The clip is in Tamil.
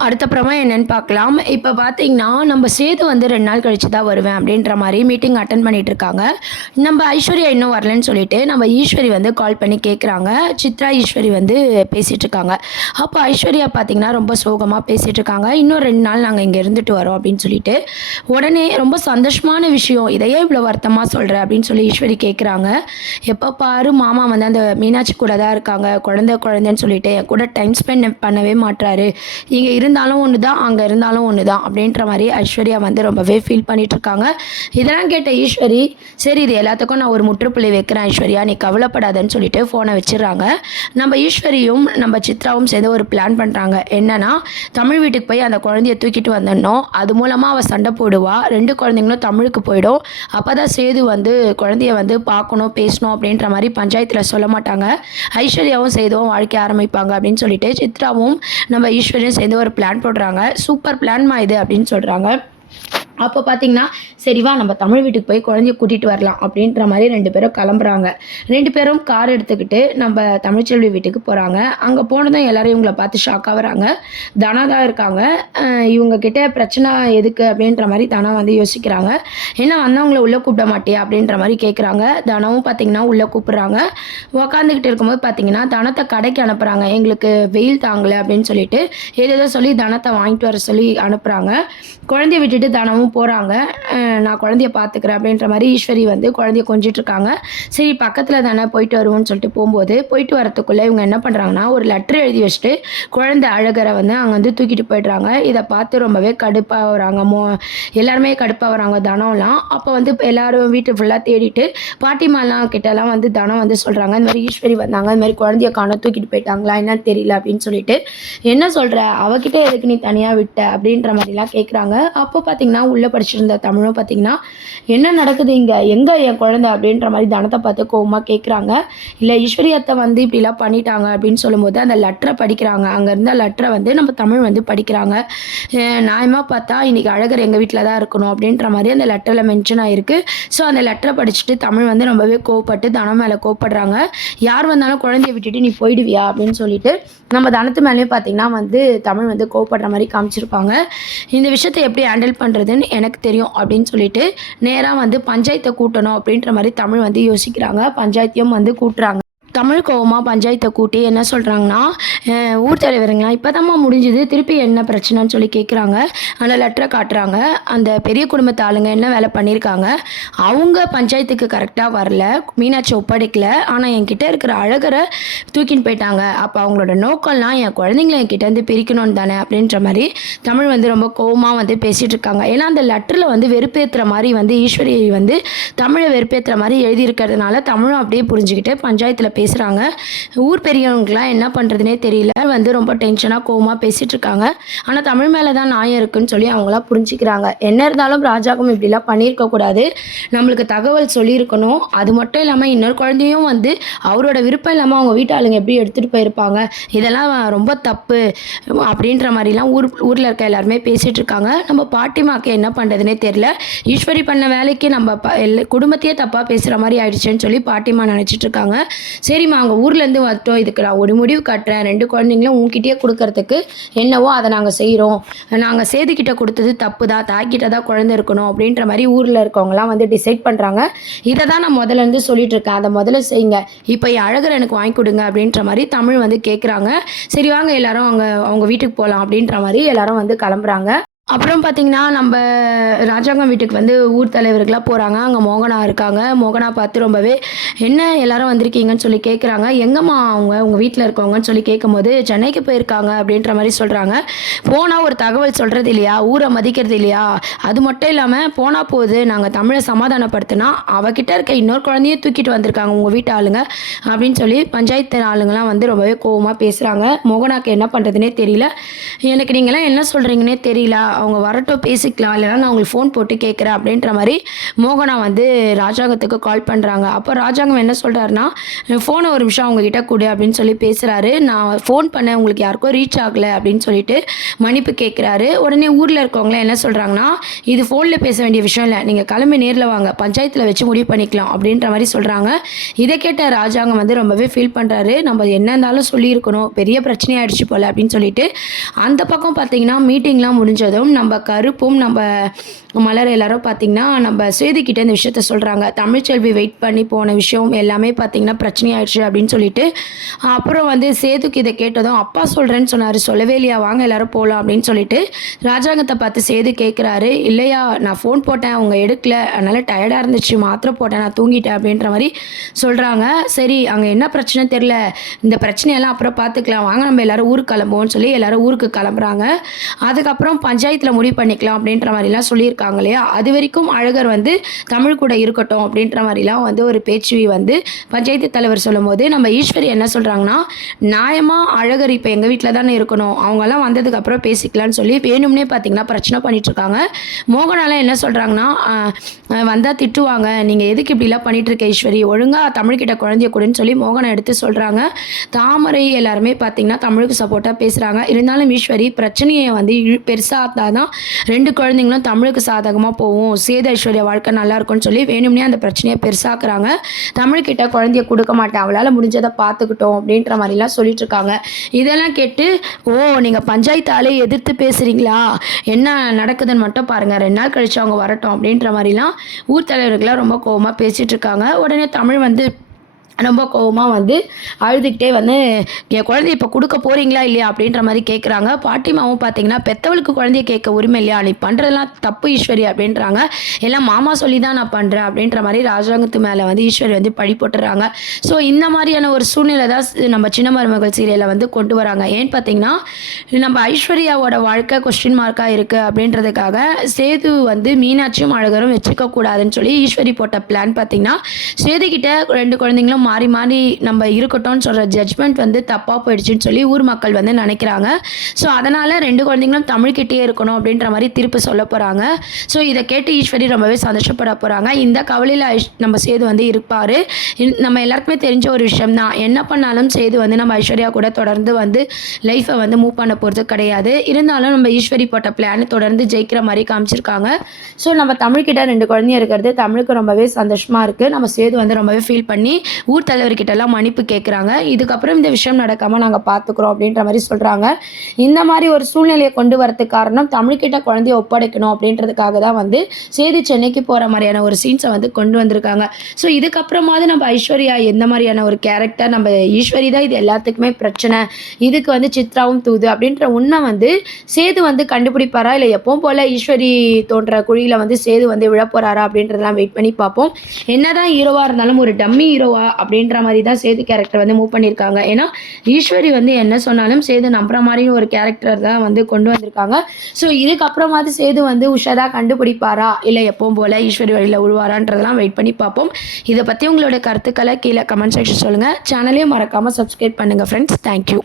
அடுத்தப்புறமா என்னன்னு பார்க்கலாம். இப்ப பார்த்தீங்கன்னா, நம்ம சேது வந்து 2 நாள் கழிச்சு தான் வருவேன் அப்படின்ற மாரி மீட்டிங் அட்டெண்ட் பண்ணிட்டு இருக்காங்க. நம்ம ஐஸ்வர்யா இன்னும் வரலன்னு சொல்லிட்டு, நம்ம ஈஸ்வரி வந்து கால் பண்ணி கேட்குறாங்க. சித்ரா, ஈஸ்வரி வந்து பேசிட்டு இருக்காங்க. அப்ப ஐஸ்வர்யா பார்த்தீங்கன்னா, ரொம்ப சோகமா பேசிட்டு இருக்காங்க. "இன்னும் 2 நாள் நாங்க இங்க இருந்துட்டு வரோம்" அப்படின்னு சொல்லிட்டு. உடனே ரொம்ப சந்தோஷமான விஷயம். "இத ஏன் இவ்வளோ வருத்தமா சொல்ற?" அப்படின்னு சொல்லி ஈஸ்வரி கேட்குறாங்க. "எப்ப பாரு மாமா வந்து அந்த மீனாட்சி கூட தான் இருக்காங்க. குழந்தைன்னு சொல்லிட்டு என் கூட டைம் ஸ்பெண்ட் பண்ணவே மாட்றாரு. இங்க இருந்தாலும் ஒண்ணு தான், அங்க இருந்தாலும் ஒண்ணு தான்" அப்படின்ற மாரி ஐஸ்வர்யா வந்து ரொம்பவே ஃபீல் பண்ணிட்டு இருக்காங்க. இதெல்லாம் கேட்ட ஈஸ்வரி, "சரி இது எல்லாத்துக்கும் நான் ஒரு முற்றுப்புள்ளி வைக்கிறேன் ஐஸ்வர்யா, நீ கவலைப்படாதன்னு" சொல்லிட்டு ஃபோனை வச்சிடுறாங்க. நம்ம ஈஸ்வரியும் நம்ம சித்ராவும் சேர்ந்து ஒரு பிளான் பண்றாங்க. என்னன்னா, தமிழ் வீட்டுக்கு போய் அந்த குழந்தைய தூக்கிட்டு வந்துடணும். அது மூலமா அவ சண்டை போடுவா. 2 குழந்தைங்களும் தமிழுக்கு போயிடும். அப்பதான் சேது வந்து குழந்தைய வந்து பார்க்கணும், பேசணும் அப்படின்ற மாரி பஞ்சாயத்துல சொல்ல மாட்டாங்க. ஐஸ்வர்யாவும் சேதுவும் வாழ்க்கை ஆரம்பிப்பாங்க அப்படின்னு சொல்லிட்டு சித்ராவும் நம்ம ஈஸ்வரியும் சேர்ந்து ஒரு பிளான் போடுறாங்க. "சூப்பர் பிளான்மா இது" அப்படின்னு சொல்றாங்க. அப்போ பார்த்தீங்கன்னா, "சரி வா நம்ம தமிழ் வீட்டுக்கு போய் குழந்தைய கூட்டிட்டு வரலாம்" அப்படின்ற மாரி 2 பேரும் கிளம்புறாங்க. 2 பேரும் கார் எடுத்துக்கிட்டு நம்ம தமிழ்ச்செல்வி வீட்டுக்கு போறாங்க. அங்க போனதும் எல்லாரும் இவங்கள பார்த்து ஷாக் ஆகுறாங்க. தனா தான் இருக்காங்க. இவங்க கிட்ட பிரச்சனை எதுக்கு அப்படின்ற மாரி தனா வந்து யோசிக்கிறாங்க. "என்ன வந்தவங்கள உள்ள கூப்பிட மாட்டியா?" அப்படின்ற மாரி கேட்குறாங்க. தனாவும் பார்த்தீங்கன்னா உள்ள கூப்பிடுறாங்க. உக்காந்துக்கிட்டு இருக்கும்போது பார்த்தீங்கன்னா, தனத்த கடைக்கு அனுப்புறாங்க. "எங்களுக்கு வெயில் தாங்கல" அப்படின்னு சொல்லிட்டு ஏதேதோ சொல்லி தனத்த வாங்கிட்டு வர சொல்லி அனுப்புறாங்க. குழந்தைய விட்டுட்டு தனமும் போறாங்க. "நான் குழந்தைய பார்த்துக்கிறேன்" அப்படின்ற மாரி ஈஸ்வரி வந்து குழந்தைய கொஞ்சிட்டு இருக்காங்க. சரி பக்கத்துல தானே போயிட்டு வருவோம்னு சொல்லிட்டு போம்போது, போயிட்டு வரத்துக்குள்ள இவங்க என்ன பண்றாங்கன்னா, ஒரு லெட்டர் எழுதி வச்சுட்டு குழந்தை அழகரை வந்து அங்க வந்து தூக்கிட்டு போயிடுறாங்க. இத பார்த்து ரொம்பவே கடுப்பாவுறாங்க. எல்லாருமே கடுப்பாவுறாங்க தனம்லாம். அப்ப வந்து எல்லாரும் வீட்டு ஃபுல்லா தேடிட்டு பாட்டிமாலாம் கிட்டலாம் வந்து தனம் வந்து சொல்றாங்க, "இந்த மாரி ஈஸ்வரி வந்தாங்க. இந்த மாரி குழந்தைய காணோம், தூக்கிட்டு போயிட்டாங்களா என்னன்னு தெரியல" அப்படின்னு சொல்லிட்டு. "என்ன சொல்ற? அவகிட்ட எதுக்கு நீ தனியா விட்ட?" அப்படின்ற மாரிலாம் கேட்குறாங்க. அப்போ பார்த்தீங்கன்னா, உள்ள படிச்சிருந்த தமிழும் பார்த்தீங்கன்னா, "என்ன நடக்குது இங்க? எங்க என் குழந்தை?" அப்படின்ற மாரி தனத்த பார்த்து கோவமா கேட்குறாங்க. "இல்ல ஈஸ்வரி அத்தை வந்து இப்படிலாம் பண்ணிட்டாங்க" அப்படின்னு சொல்லும்போது அந்த லெட்டர படிக்கிறாங்க. அங்க இருந்த லெட்டர வந்து நம்ம தமிழ் வந்து படிக்கிறாங்க. நியாயமா பார்த்தா இன்னைக்கு அழகர் எங்க வீட்ல தான் இருக்கணும் அப்படின்ற மாரி அந்த லெட்டர்ல மென்ஷன் ஆயிருக்கு. ஸோ அந்த லெட்டர படிச்சுட்டு தமிழ் வந்து ரொம்பவே கோவப்பட்டு தனம் மேல கோவப்படுறாங்க. "யார் வந்தாலும் குழந்தைய விட்டுட்டு நீ போயிடுவியா?" அப்படின்னு சொல்லிட்டு நம்ம தனத்து மேலயும் பார்த்தீங்கன்னா வந்து தமிழ் வந்து கோவப்படுற மாரி காமிச்சிருப்பாங்க. "இந்த விஷயத்த எப்படி ஹேண்டில் பண்றதுன்னு எனக்கு தெரியும்" அப்படின்னு சொல்லிட்டு நேரா வந்து பஞ்சாயத்த கூட்டணும் அப்படின்ற மாரி தமிழ் வந்து யோசிக்கிறாங்க. பஞ்சாயத்தையும் வந்து கூட்டுறாங்க. தமிழ் கோவமா பஞ்சாயத்த கூட்டி என்ன சொல்றாங்கன்னா, ஊர் தலைவருங்களா இப்பதாம்மா முடிஞ்சுது, திருப்பி என்ன பிரச்சனைன்னு சொல்லி கேட்குறாங்க. அந்த லெட்டர காட்டுறாங்க. அந்த பெரிய குடும்பத்து ஆளுங்க என்ன வேலை பண்ணியிருக்காங்க, அவங்க பஞ்சாயத்துக்கு கரெக்டா வரல, மீனாட்சி ஒப்படைக்கல. ஆனா என்கிட்ட இருக்கிற அழகர தூக்கின்னு போயிட்டாங்க. அப்ப அவங்களோட நோக்கம்லாம் என் குழந்தைங்கள என்கிட்டேருந்து பிரிக்கணும்னு தானே அப்படின்ற மாரி தமிழ் வந்து ரொம்ப கோவமா வந்து பேசிட்டு இருக்காங்க. ஏன்னா அந்த லெட்டர்ல வந்து வெறுப்பேத்துற மாரி வந்து ஈஸ்வரி வந்து தமிழ வெறுப்பேத்துற மாரி எழுதியிருக்கிறதுனால தமிழும் அப்படியே புரிஞ்சுக்கிட்டு பஞ்சாயத்துல பேசுறாங்க. ஊர் பெரியவங்களுக்குலாம் என்ன பண்றதுன்னே தெரியல. வந்து ரொம்ப டென்ஷனா கோவமா பேசிட்டு இருக்காங்க. ஆனா தமிழ் மேல தான் நியாயம் இருக்குன்னு சொல்லி அவங்களா புரிஞ்சுக்கிறாங்க. என்ன இருந்தாலும் ராஜாவும் இப்படிலாம் பண்ணியிருக்க கூடாது. நம்மளுக்கு தகவல் சொல்லியிருக்கணும். அது மட்டும் இல்லாம இன்னொரு குழந்தையும் வந்து அவரோட விருப்பம் இல்லாம அவங்க வீட்டு ஆளுங்க எப்படி எடுத்துட்டு போயிருப்பாங்க. இதெல்லாம் ரொம்ப தப்பு அப்படின்ற மாரிலாம் ஊர்ல இருக்க எல்லாருமே பேசிட்டு இருக்காங்க. நம்ம பாட்டிமாக்கு என்ன பண்றதுன்னே தெரியல. ஈஸ்வரி பண்ண வேலைக்கு நம்ம குடும்பத்தையே தப்பா பேசுற மாரி ஆயிடுச்சுன்னு சொல்லி பாட்டிமா நினைச்சிட்டு இருக்காங்க. "சரிம்மா அவங்க ஊர்லேருந்து வரட்டும். இதுக்கு நான் ஒரு முடிவு கட்டுறேன். 2 குழந்தைங்களும் உன்கிட்டயே குடுக்கறதுக்கு என்னவோ அத நாங்க செய்றோம். நாங்க சேதுகிட்ட குடுத்தது தப்பு தான். தாய்கிட்ட தான் குழந்தை இருக்கணும்" அப்படின்ற மாரி ஊர்ல இருக்கவங்கலாம் வந்து டிசைட் பண்றாங்க. "இத தான் நான் முதல்ல இருந்து சொல்லிட்டு இருக்கேன். அத முதல்ல செய்யுங்க. இப்ப என் அழகர எனக்கு வாங்கி குடுங்க" அப்படின்ற மாரி தமிழ் வந்து கேட்குறாங்க. "சரி வாங்க எல்லாரும் அவங்க வீட்டுக்கு போலாம்" அப்படின்ற மாரி எல்லாரும் வந்து கிளம்புறாங்க. அப்புறம் பார்த்தீங்கன்னா, நம்ப ராஜாங்கம் வீட்டுக்கு வந்து ஊர் தலைவர்கள்லாம் போறாங்க. அங்க மோகனா இருக்காங்க. மோகனா பார்த்து ரொம்பவே, "என்ன எல்லாரும் வந்திருக்கீங்கன்னு?" சொல்லி கேட்குறாங்க. "எங்கம்மா அவங்க உங்க வீட்ல இருக்கவங்கன்னு?" சொல்லி கேட்கும்போது, "சென்னைக்கு போயிருக்காங்க" அப்படின்ற மாரி சொல்றாங்க. போனா ஒரு தகவல் சொல்றது இல்லையா? ஊர மதிக்கிறது இல்லையா? அது மட்டும் இல்லாம, "போனா போது நாங்க தமிழ சமாதானப்படுத்துனா, அவகிட்ட இருக்க இன்னொரு குழந்தையும் தூக்கிட்டு வந்திருக்காங்க உங்க வீட்டு ஆளுங்க" அப்படின்னு சொல்லி பஞ்சாயத்து ஆளுங்கலாம் வந்து ரொம்பவே கோவமா பேசுறாங்க. மோகனாக்கு என்ன பண்றதுன்னே தெரியல. "எனக்கு நீங்கலாம் என்ன சொல்றீங்கன்னே தெரியல" அவங்க வரட்டும் பேசிக்கலாம், இல்லைனா நான் உங்களுக்கு ஃபோன் போட்டு கேட்குறேன் அப்படின்ற மாதிரி மோகனா வந்து ராஜாங்கத்துக்கு கால் பண்ணுறாங்க. அப்போ ராஜாங்கம் என்ன சொல்கிறாருன்னா, ஃபோனை ஒரு நிமிஷம் அவங்ககிட்ட கொடு அப்படின்னு சொல்லி பேசுகிறாரு. நான் ஃபோன் பண்ணேன், உங்களுக்கு யாருக்கோ ரீச் ஆகலை அப்படின்னு சொல்லிட்டு மன்னிப்பு கேட்குறாரு. உடனே ஊரில் இருக்கவங்களாம் என்ன சொல்கிறாங்கன்னா, இது ஃபோனில் பேச வேண்டிய விஷயம் இல்லை, நீங்கள் கிளம்பி நேரில் வாங்க, பஞ்சாயத்தில் வச்சு முடிவு பண்ணிக்கலாம் அப்படின்ற மாதிரி சொல்கிறாங்க. இதை கேட்ட ராஜாங்கம் வந்து ரொம்பவே ஃபீல் பண்ணுறாரு. நம்ம என்ன இருந்தாலும் சொல்லியிருக்கணும், பெரிய பிரச்சனையாயிடுச்சு போல் அப்படின்னு சொல்லிட்டு. அந்த பக்கம் பார்த்தீங்கன்னா மீட்டிங்லாம் முடிஞ்சதும் நம்ம கருப்பும் நம்ம மலர் எல்லாரும் பார்த்தீங்கன்னா நம்ம சேதுக்கிட்ட இந்த விஷயத்த சொல்கிறாங்க. தமிழ்ச்செல்வி வெயிட் பண்ணி போன விஷயம் எல்லாமே பார்த்தீங்கன்னா பிரச்சனையாயிடுச்சு அப்படின்னு சொல்லிட்டு. அப்புறம் வந்து சேதுக்கு இதை கேட்டதும் அப்பா சொல்கிறேன்னு சொன்னார், சொல்லவே இல்லையா, வாங்க எல்லாரும் போகலாம் அப்படின்னு சொல்லிட்டு ராஜாங்கத்தை பார்த்து சேது கேட்குறாரு. இல்லையா, நான் ஃபோன் போட்டேன், அவங்க எடுக்கல, அதனால் டயர்டாக இருந்துச்சு, மாத்திரை போட்டேன், நான் தூங்கிட்டேன் அப்படின்ற மாதிரி சொல்கிறாங்க. சரி, அங்கே என்ன பிரச்சனை தெரில, இந்த பிரச்சனையெல்லாம் அப்புறம் பார்த்துக்கலாம், வாங்க நம்ம எல்லோரும் ஊருக்கு கிளம்புவோம்னு சொல்லி எல்லோரும் ஊருக்கு கிளம்புறாங்க. அதுக்கப்புறம் பஞ்சாயத்தில் முடிவு பண்ணிக்கலாம் அப்படின்ற மாதிரிலாம் சொல்லியிருக்காங்க இல்லையா. அது வரைக்கும் அழகர் வந்து தமிழ் கூட இருக்கட்டும் அப்படின்ற மாதிரிலாம் வந்து ஒரு பேச்சு வந்து பஞ்சாயத்து தலைவர் சொல்லும் போது நம்ம ஈஸ்வரி என்ன சொல்கிறாங்கன்னா, நியாயமாக அழகர் இப்போ எங்கள் வீட்டில் தானே இருக்கணும், அவங்கெல்லாம் வந்ததுக்கப்புறம் பேசிக்கலான்னு சொல்லி வேணும்னே பார்த்தீங்கன்னா பிரச்சனை பண்ணிகிட்ருக்காங்க. மோகனாலாம் என்ன சொல்கிறாங்கன்னா, வந்தால் திட்டுவாங்க, நீங்கள் எதுக்கு இப்படிலாம் பண்ணிகிட்ருக்க ஈஸ்வரி, ஒழுங்காக தமிழ்கிட்ட குழந்தைய கொடுன்னு சொல்லி மோகனை எடுத்து சொல்கிறாங்க. தாமரை எல்லாருமே பார்த்தீங்கன்னா தமிழுக்கு சப்போர்ட்டாக பேசுகிறாங்க. இருந்தாலும் ஈஸ்வரி பிரச்சனையை வந்து பெருசாக தான் 2 குழந்தைங்களும் தமிழுக்கு சாதகமாக போகும், சேது ஐஸ்வர்யா வாழ்க்கை நல்லா இருக்கும்னு சொல்லி வேணும்னே அந்த பிரச்சனையை பெருசாக்குறாங்க. தமிழ்கிட்ட குழந்தைய கொடுக்க மாட்டேன், அவளால் முடிஞ்சதை பார்த்துக்கிட்டோம் அப்படின்ற மாதிரிலாம் சொல்லிட்டு இருக்காங்க. இதெல்லாம் கேட்டு, ஓ நீங்கள் பஞ்சாயத்தாலே எதிர்த்து பேசுகிறீங்களா, என்ன நடக்குதுன்னு மட்டும் பாருங்கள், 2 நாள் கழிச்சு அவங்க வரட்டும் அப்படின்ற மாதிரிலாம் ஊர் தலைவர்கள்லாம் ரொம்ப கோவமாக பேசிகிட்டு இருக்காங்க. உடனே தமிழ் வந்து ரொம்ப கோவமாக வந்து அழுதுகிட்டே வந்து, என் குழந்தைய இப்போ கொடுக்க போகிறீங்களா இல்லையா அப்படின்ற மாதிரி கேட்குறாங்க. பாட்டிமாவும் பார்த்தீங்கன்னா, பெற்றவளுக்கு குழந்தைய கேட்க உரிமை இல்லையா, நீ பண்ணுறதெல்லாம் தப்பு ஈஸ்வரி அப்படின்றாங்க. எல்லாம் மாமா சொல்லி தான் நான் பண்ணுறேன் அப்படின்ற மாதிரி ராஜாங்கத்து மேலே வந்து ஈஸ்வரி வந்து பழி போட்டுறாங்க. ஸோ இந்த மாதிரியான ஒரு சூழ்நிலை தான் நம்ம சின்ன மருமகள் சீரியலில் வந்து கொண்டு வராங்க. ஏன்னு பார்த்தீங்கன்னா, நம்ம ஐஸ்வர்யாவோட வாழ்க்கை கொஸ்டின் மார்க்காக இருக்குது அப்படின்றதுக்காக சேது வந்து மீனாட்சியும் அழகரும் வச்சுக்கக்கூடாதுன்னு சொல்லி ஈஸ்வரி போட்ட பிளான் பார்த்தீங்கன்னா, சேதுக்கிட்ட 2 குழந்தைங்களும் மாறி மாறி நம்ம இருக்கட்டும்னு சொல்கிற ஜட்ஜ்மெண்ட் வந்து தப்பாக போயிடுச்சுன்னு சொல்லி ஊர் மக்கள் வந்து நினைக்கிறாங்க. ஸோ அதனால் 2 குழந்தைங்களும் தமிழ்கிட்டே இருக்கணும் அப்படின்ற மாதிரி தீர்ப்பு சொல்ல போகிறாங்க. ஸோ இதை கேட்டு ஈஸ்வரி ரொம்பவே சந்தோஷப்பட போகிறாங்க. இந்த கவலையில் நம்ம சேது வந்து இருப்பார். நம்ம எல்லாருக்குமே தெரிஞ்ச ஒரு விஷயம் தான், என்ன பண்ணாலும் சேது வந்து நம்ம ஐஸ்வர்யா கூட தொடர்ந்து வந்து லைஃப்பை வந்து மூவ் பண்ண போகிறது கிடையாது. இருந்தாலும் நம்ம ஈஸ்வரி போட்ட பிளான் தொடர்ந்து ஜெயிக்கிற மாதிரி காமிச்சிருக்காங்க. ஸோ நம்ம தமிழ்கிட்ட 2 குழந்தைங்க இருக்கிறது தமிழுக்கு ரொம்பவே சந்தோஷமாக இருக்குது. நம்ம சேது வந்து ரொம்பவே ஃபீல் பண்ணி ஊர் தலைவர்கிட்டலாம் மன்னிப்பு கேட்குறாங்க. இதுக்கப்புறம் இந்த விஷயம் நடக்காமல் நாங்கள் பார்த்துக்குறோம் அப்படின்ற மாதிரி சொல்கிறாங்க. இந்த மாதிரி ஒரு சூழ்நிலையை கொண்டு வரதுக்கு காரணம் தமிழ்கிட்ட குழந்தைய ஒப்படைக்கணும் அப்படின்றதுக்காக தான் வந்து சேது சென்னைக்கு போகிற மாதிரியான ஒரு சீன்ஸை வந்து கொண்டு வந்திருக்காங்க. ஸோ இதுக்கப்புறமாவது நம்ம ஐஸ்வர்யா எந்த மாதிரியான ஒரு கேரக்டர், நம்ம ஈஸ்வரி தான் இது எல்லாத்துக்குமே பிரச்சனை, இதுக்கு வந்து சித்ராவும் தூது அப்படின்ற உண்மை வந்து சேது வந்து கண்டுபிடிப்பாரா, இல்லை எப்பவும் போல் ஈஸ்வரி தோன்ற குழியில் வந்து சேது வந்து விழப்போறாரா அப்படின்றதெல்லாம் வெயிட் பண்ணி பார்ப்போம். என்னதான் ஹீரோவாக இருந்தாலும் ஒரு டம்மி ஹீரோவா அப்படின்ற மாதிரி தான் சேது கேரக்டர் வந்து மூவ் பண்ணியிருக்காங்க. ஏன்னா ஈஸ்வரி வந்து என்ன சொன்னாலும் சேது நம்புற மாதிரி ஒரு கேரக்டர் தான் வந்து கொண்டு வந்திருக்காங்க. ஸோ இதுக்கப்புறமாவது சேது வந்து உஷாரா கண்டுபிடிப்பாரா, இல்லை எப்பவும் போல் ஈஸ்வரி வழியில் உழுவாரான்றதெல்லாம் வெயிட் பண்ணி பார்ப்போம். இதை பற்றி உங்களோட கருத்துக்களை கீழே கமெண்ட் செக்ஷன் சொல்லுங்கள். சேனலையும் மறக்காமல் சப்ஸ்கிரைப் பண்ணுங்கள் ஃப்ரெண்ட்ஸ். தேங்க்யூ.